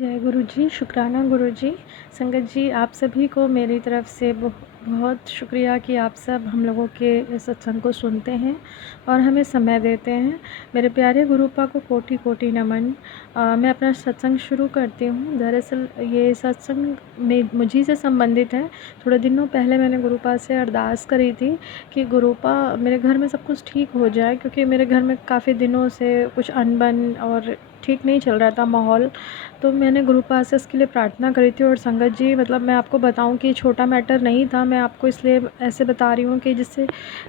जय गुरु जी, शुक्राना गुरु जी। संगत जी, आप सभी को मेरी तरफ से बहुत शुक्रिया कि आप सब हम लोगों के सत्संग को सुनते हैं और हमें समय देते हैं। मेरे प्यारे गुरुपा को कोटि कोटि नमन। मैं अपना सत्संग शुरू करती हूँ। दरअसल ये सत्संग में मुझी से संबंधित है। थोड़े दिनों पहले मैंने गुरुपा से अरदास करी थी कि गुरुपा मेरे घर में सब कुछ ठीक हो जाए, क्योंकि मेरे घर में काफ़ी दिनों से कुछ अनबन और ठीक नहीं चल रहा था माहौल। तो मैंने गुरुपा से इसके लिए प्रार्थना करी थी। और संगत जी, मतलब मैं आपको बताऊं कि छोटा मैटर नहीं था। मैं आपको इसलिए ऐसे बता रही हूँ कि जिससे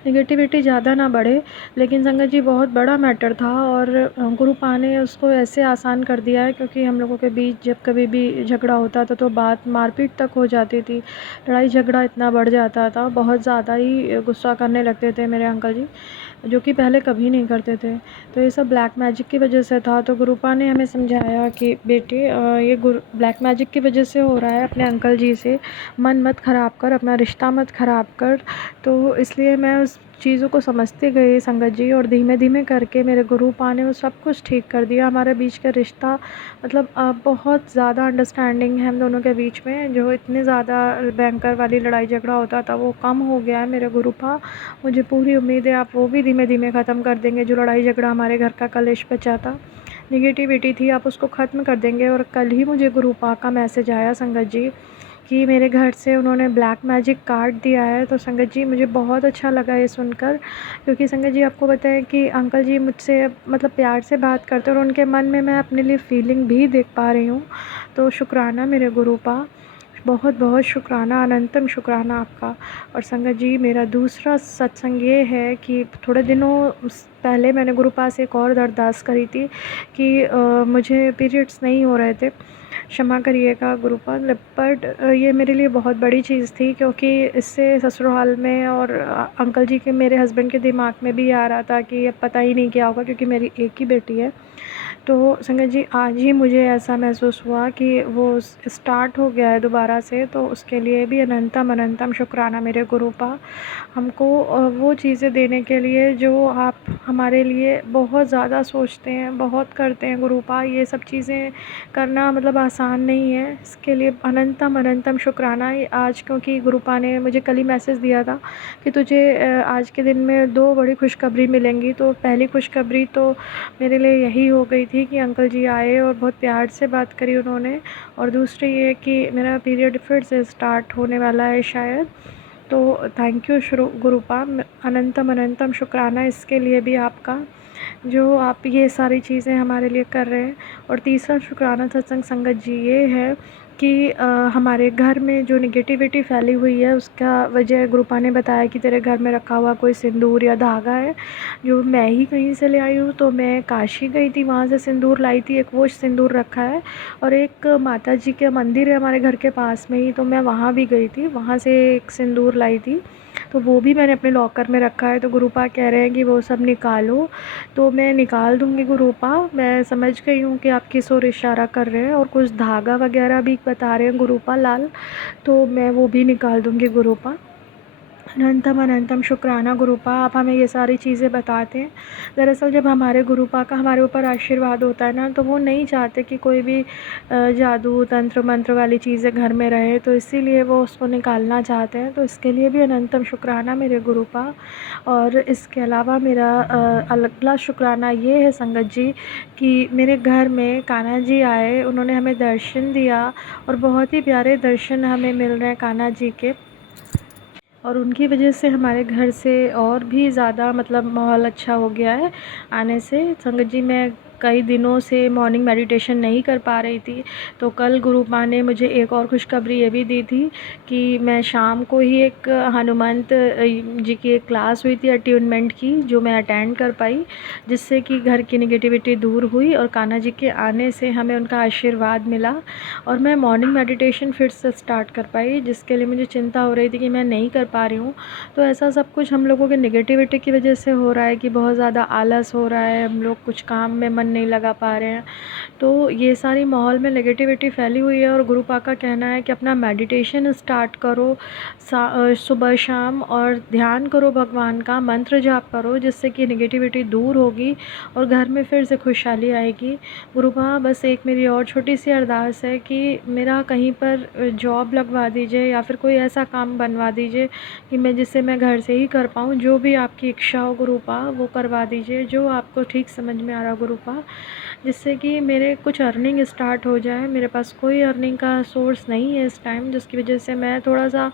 नेगेटिविटी ज़्यादा ना बढ़े, लेकिन संगत जी बहुत बड़ा मैटर था और गुरुपा ने उसको ऐसे आसान कर दिया है, क्योंकि हम लोगों के बीच जब कभी भी झगड़ा होता था तो बात मारपीट तक हो जाती थी। लड़ाई झगड़ा इतना बढ़ जाता था, बहुत ज़्यादा ही गुस्सा करने लगते थे मेरे अंकल जी, जो कि पहले कभी नहीं करते थे। तो ये सब ब्लैक मैजिक की वजह से था। तो गुरुपा ने हमें समझाया कि बेटे, ये ब्लैक मैजिक की वजह से हो रहा है। अपने अंकल जी से मन मत ख़राब कर, अपना रिश्ता मत ख़राब कर। तो इसलिए मैं उस चीज़ों को समझते गई संगत जी, और धीमे धीमे करके मेरे गुरुपा ने वो सब कुछ ठीक कर दिया। हमारे बीच का रिश्ता मतलब बहुत ज़्यादा अंडरस्टैंडिंग है हम दोनों के बीच में। जो इतनी ज़्यादा भयंकर वाली लड़ाई झगड़ा होता था वो कम हो गया है मेरे गुरुपा। मुझे पूरी उम्मीद है आप वो भी धीमे धीमे ख़त्म कर देंगे। जो लड़ाई झगड़ा हमारे घर का कलेश बचा था, निगेटिविटी थी, आप उसको ख़त्म कर देंगे। और कल ही मुझे गुरुपा का मैसेज आया संगत जी कि मेरे घर से उन्होंने ब्लैक मैजिक काट दिया है। तो संगत जी मुझे बहुत अच्छा लगा ये सुनकर, क्योंकि संगत जी आपको पता है कि अंकल जी मुझसे मतलब प्यार से बात करते हैं और उनके मन में मैं अपने लिए फ़ीलिंग भी देख पा रही हूँ। तो शुक्राना मेरे गुरुपा, बहुत बहुत शुक्राना, अनंतम शुक्राना आपका। और संगत जी, मेरा दूसरा सत्संग ये है कि थोड़े दिनों पहले मैंने गुरुपा से एक और अरदास करी थी कि मुझे पीरियड्स नहीं हो रहे थे। क्षमा करिएगा गुरुपा, बट ये मेरे लिए बहुत बड़ी चीज़ थी, क्योंकि इससे ससुराल में और अंकल जी के, मेरे हस्बैंड के दिमाग में भी आ रहा था कि अब पता ही नहीं क्या होगा, क्योंकि मेरी एक ही बेटी है। तो संगत जी, आज ही मुझे ऐसा महसूस हुआ कि वो स्टार्ट हो गया है दोबारा से। तो उसके लिए भी अनंतम अनंतम शुक्राना मेरे गुरुपा, हमको वो चीज़ें देने के लिए जो आप हमारे लिए बहुत ज़्यादा सोचते हैं, बहुत करते हैं गुरुपा। ये सब चीज़ें करना मतलब आसान नहीं है। इसके लिए अनंतम अनंतम शुक्राना। आज क्योंकि गुरुपा ने मुझे कल ही मैसेज दिया था कि तुझे आज के दिन में 2 बड़ी खुशखबरी मिलेंगी। तो पहली खुशखबरी तो मेरे लिए यही हो गई थी कि अंकल जी आए और बहुत प्यार से बात करी उन्होंने। और दूसरी ये कि मेरा पीरियड फिर से स्टार्ट होने वाला है शायद। तो थैंक यू गुरुपा, अनंतम अनंतम शुक्राना इसके लिए भी आपका, जो आप ये सारी चीज़ें हमारे लिए कर रहे हैं। और तीसरा शुक्राना सत्संग संगत जी ये है कि हमारे घर में जो निगेटिविटी फैली हुई है उसका वजह गुरुपा ने बताया कि तेरे घर में रखा हुआ कोई सिंदूर या धागा है, जो मैं ही कहीं से ले आई हूँ। तो मैं काशी गई थी, वहाँ से सिंदूर लाई थी, एक वो सिंदूर रखा है। और एक माता जी के मंदिर है हमारे घर के पास में ही, तो मैं वहाँ भी गई थी, वहाँ से एक सिंदूर लाई थी। तो वो भी मैंने अपने लॉकर में रखा है। तो गुरुपा कह रहे हैं कि वो सब निकालो, तो मैं निकाल दूँगी गुरुपा। मैं समझ गई हूँ कि आप किस ओर इशारा कर रहे हैं, और कुछ धागा वगैरह भी बता रहे हैं गुरुपा लाल, तो मैं वो भी निकाल दूँगी गुरुपा। अनंतम अनंतम शुक्राना गुरुपा, आप हमें ये सारी चीज़ें बताते हैं। दरअसल जब हमारे गुरुपा का हमारे ऊपर आशीर्वाद होता है ना, तो वो नहीं चाहते कि कोई भी जादू तंत्र मंत्र वाली चीज़ें घर में रहे, तो इसीलिए वो उसको निकालना चाहते हैं। तो इसके लिए भी अनंतम शुक्राना मेरे गुरुपा। और इसके अलावा मेरा अगला शुक्राना ये है संगत जी कि मेरे घर में कान्हा जी आए, उन्होंने हमें दर्शन दिया और बहुत ही प्यारे दर्शन हमें मिल रहे हैं कान्हा जी के। और उनकी वजह से हमारे घर से और भी ज़्यादा मतलब माहौल अच्छा हो गया है आने से। संगत जी, मैं कई दिनों से मॉर्निंग मेडिटेशन नहीं कर पा रही थी, तो कल गुरुपा ने मुझे एक और खुशखबरी ये भी दी थी कि मैं शाम को ही एक हनुमंत जी की एक क्लास हुई थी अट्यूनमेंट की, जो मैं अटेंड कर पाई, जिससे कि घर की निगेटिविटी दूर हुई और कान्हा जी के आने से हमें उनका आशीर्वाद मिला। और मैं मॉर्निंग मेडिटेशन फिर से स्टार्ट कर पाई, जिसके लिए मुझे चिंता हो रही थी कि मैं नहीं कर पा रही हूँ। तो ऐसा सब कुछ हम लोगों के नेगेटिविटी की वजह से हो रहा है कि बहुत ज़्यादा आलस हो रहा है, हम लोग कुछ काम में मन नहीं लगा पा रहे हैं। तो ये सारी माहौल में नेगेटिविटी फैली हुई है और गुरुपा का कहना है कि अपना मेडिटेशन स्टार्ट करो, सुबह शाम, और ध्यान करो, भगवान का मंत्र जाप करो, जिससे कि नेगेटिविटी दूर होगी और घर में फिर से खुशहाली आएगी। गुरुपा, बस एक मेरी और छोटी सी अरदास है कि मेरा कहीं पर जॉब लगवा दीजिए या फिर कोई ऐसा काम बनवा दीजिए कि जिससे मैं घर से ही कर पाऊँ। जो भी आपकी इच्छा हो गुरुपा, वो करवा दीजिए, जो आपको ठीक समझ में आ रहा हो गुरुपा, जिससे कि मेरे कुछ अर्निंग स्टार्ट हो जाए। मेरे पास कोई अर्निंग का सोर्स नहीं है इस टाइम, जिसकी वजह से मैं थोड़ा सा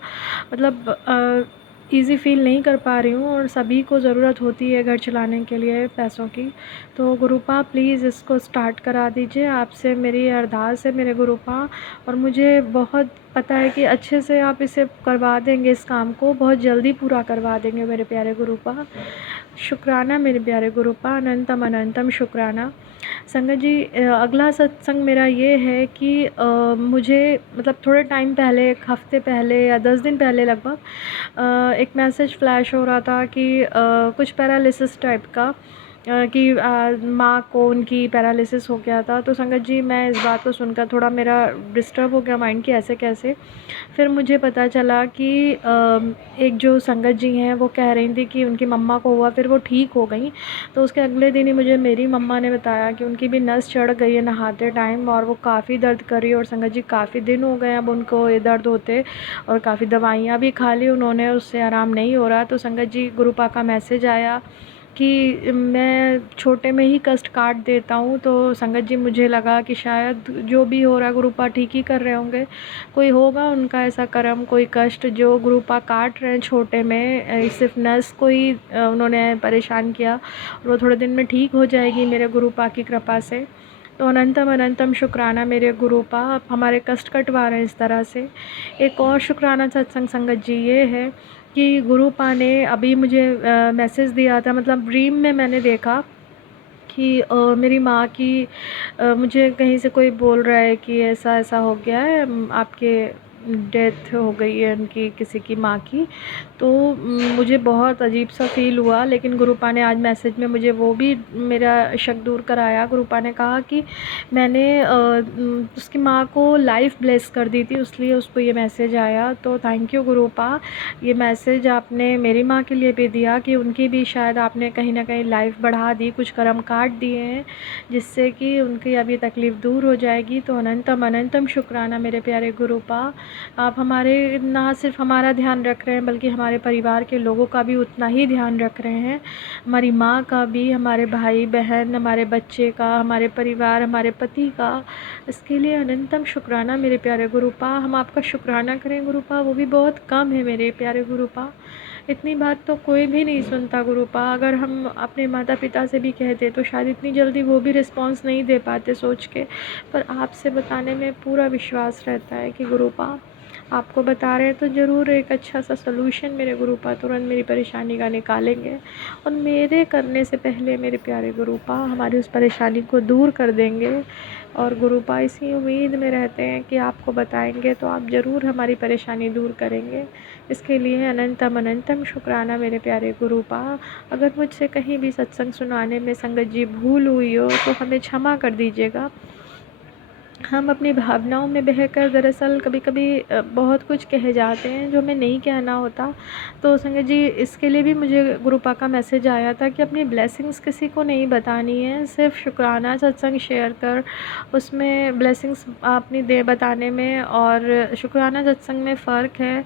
मतलब ईज़ी फ़ील नहीं कर पा रही हूँ, और सभी को ज़रूरत होती है घर चलाने के लिए पैसों की। तो गुरुपा प्लीज़ इसको स्टार्ट करा दीजिए, आपसे मेरी अरदास है मेरे गुरुपा। और मुझे बहुत पता है कि अच्छे से आप इसे करवा देंगे, इस काम को बहुत जल्दी पूरा करवा देंगे मेरे प्यारे गुरुपा। शुक्राना मेरे प्यारे गुरुपा, अनंतम अनंतम शुक्राना। संगत जी, अगला सत्संग मेरा ये है कि मुझे मतलब थोड़े टाइम पहले, एक हफ़्ते पहले या 10 दिन पहले लगभग एक मैसेज फ्लैश हो रहा था कि कुछ पैरालिसिस टाइप का, कि माँ को उनकी पैरालिसिस हो गया था। तो संगत जी, मैं इस बात को सुनकर थोड़ा मेरा डिस्टर्ब हो गया माइंड कि ऐसे कैसे। फिर मुझे पता चला कि एक जो संगत जी हैं वो कह रही थी कि उनकी मम्मा को हुआ, फिर वो ठीक हो गई। तो उसके अगले दिन ही मुझे मेरी मम्मा ने बताया कि उनकी भी नस चढ़ गई है नहाते टाइम, और वो काफ़ी दर्द कर रही है। और संगत जी, काफ़ी दिन हो गए अब उनको ये दर्द होते, और काफ़ी दवाइयाँ भी खा ली उन्होंने, उससे आराम नहीं हो रहा। तो संगत जी, गुरुपा का मैसेज आया कि मैं छोटे में ही कष्ट काट देता हूँ। तो संगत जी, मुझे लगा कि शायद जो भी हो रहा है गुरुपा ठीक ही कर रहे होंगे, कोई होगा उनका ऐसा कर्म, कोई कष्ट जो गुरुपा काट रहे हैं छोटे में, सिर्फ नस को ही उन्होंने परेशान किया, और वो थोड़े दिन में ठीक हो जाएगी मेरे गुरुपा की कृपा से। तो अनंतम अनंतम शुक्राना मेरे गुरुपा, आप हमारे कष्ट कटवा रहे हैं इस तरह से। एक और शुक्राना सत्संग संगत जी ये है कि गुरुपा ने अभी मुझे मैसेज दिया था, मतलब ड्रीम में मैंने देखा कि मेरी माँ की मुझे कहीं से कोई बोल रहा है कि ऐसा ऐसा हो गया है, आपके डेथ हो गई है उनकी, किसी की माँ की। तो मुझे बहुत अजीब सा फ़ील हुआ, लेकिन गुरुपा ने आज मैसेज में मुझे वो भी मेरा शक दूर कराया। गुरुपा ने कहा कि मैंने उसकी माँ को लाइफ ब्लेस कर दी थी, इसलिए उसको ये मैसेज आया। तो थैंक यू गुरुपा, ये मैसेज आपने मेरी माँ के लिए भी दिया कि उनकी भी शायद आपने कहीं ना कहीं लाइफ बढ़ा दी, कुछ कर्म काट दिए हैं, जिससे कि उनकी अब ये तकलीफ़ दूर हो जाएगी। तो अनंतम अनंतम शुक्राना मेरे प्यारे गुरुपा, आप हमारे ना सिर्फ हमारा ध्यान रख रहे हैं, बल्कि हमारे परिवार के लोगों का भी उतना ही ध्यान रख रहे हैं, हमारी माँ का भी, हमारे भाई बहन, हमारे बच्चे का, हमारे परिवार, हमारे पति का। इसके लिए अनंतम शुक्राना मेरे प्यारे गुरुपा। हम आपका शुक्राना करें गुरुपा, वो भी बहुत कम है मेरे प्यारे गुरुपा। इतनी बात तो कोई भी नहीं सुनता गुरुपा। अगर हम अपने माता पिता से भी कहते तो शायद इतनी जल्दी वो भी रिस्पॉन्स नहीं दे पाते सोच के, पर आपसे बताने में पूरा विश्वास रहता है कि गुरुपा आपको बता रहे हैं तो ज़रूर एक अच्छा सा सलूशन मेरे गुरुपा तुरंत मेरी परेशानी का निकालेंगे, और मेरे करने से पहले मेरे प्यारे गुरुपा हमारी उस परेशानी को दूर कर देंगे। और गुरुपा इसी उम्मीद में रहते हैं कि आपको बताएंगे तो आप ज़रूर हमारी परेशानी दूर करेंगे। इसके लिए अनंतम अनंतम शुक्राना मेरे प्यारे गुरुपा। अगर मुझसे कहीं भी सत्संग सुनाने में संगत जी भूल हुई हो तो हमें क्षमा कर दीजिएगा। हम अपनी भावनाओं में बहकर दरअसल कभी कभी बहुत कुछ कह जाते हैं जो हमें नहीं कहना होता। तो संगत जी, इसके लिए भी मुझे गुरुपा का मैसेज आया था कि अपनी ब्लेसिंग्स किसी को नहीं बतानी है, सिर्फ शुक्राना सत्संग शेयर कर उसमें ब्लेसिंग्स अपनी दे बताने में और शुक्राना सत्संग में फ़र्क है।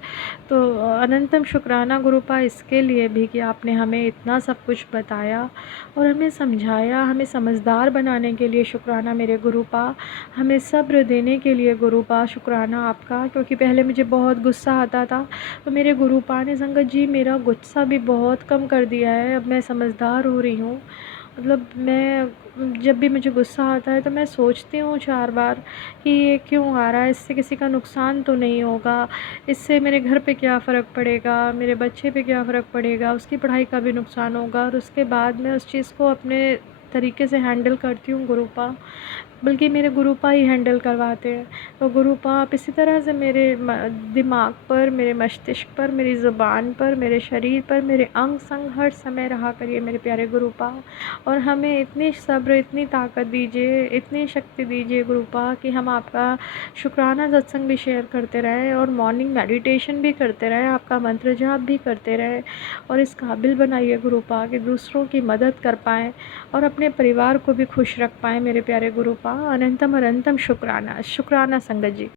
तो अनंतम शुक्राना गुरुपा इसके लिए भी कि आपने हमें इतना सब कुछ बताया और हमें समझाया, हमें समझदार बनाने के लिए शुक्राना मेरे गुरुपा। हमें सब्र देने के लिए गुरुपा शुक्राना आपका, क्योंकि पहले मुझे बहुत गुस्सा आता था, तो मेरे गुरुपा ने संगत जी मेरा गुस्सा भी बहुत कम कर दिया है। अब मैं समझदार हो रही हूँ। मतलब मैं जब भी मुझे गुस्सा आता है तो मैं सोचती हूँ 4 बार कि ये क्यों आ रहा है, इससे किसी का नुकसान तो नहीं होगा, इससे मेरे घर पे क्या फ़र्क पड़ेगा, मेरे बच्चे पे क्या फ़र्क पड़ेगा, उसकी पढ़ाई का भी नुकसान होगा। और उसके बाद मैं उस चीज़ को अपने तरीके से हैंडल करती हूँ गुरुपा। बल्कि मेरे गुरुपा ही हैंडल करवाते हैं। तो गुरुपा आप इसी तरह से मेरे दिमाग पर, मेरे मस्तिष्क पर, मेरी ज़ुबान पर, मेरे शरीर पर, मेरे अंग संग हर समय रहा करिए मेरे प्यारे गुरुपा। और हमें इतनी सब्र, इतनी ताकत दीजिए, इतनी शक्ति दीजिए गुरुपा कि हम आपका शुक्राना सत्संग भी शेयर करते रहें और मॉर्निंग मेडिटेशन भी करते रहें, आपका मंत्र जाप भी करते रहें। और इस काबिल बनाइए गुरुपा कि दूसरों की मदद कर पाएँ और अपने परिवार को भी खुश रख पाएँ मेरे प्यारे गुरुपा। अनंतम अनंतम शुक्राना, शुक्राना संगत जी।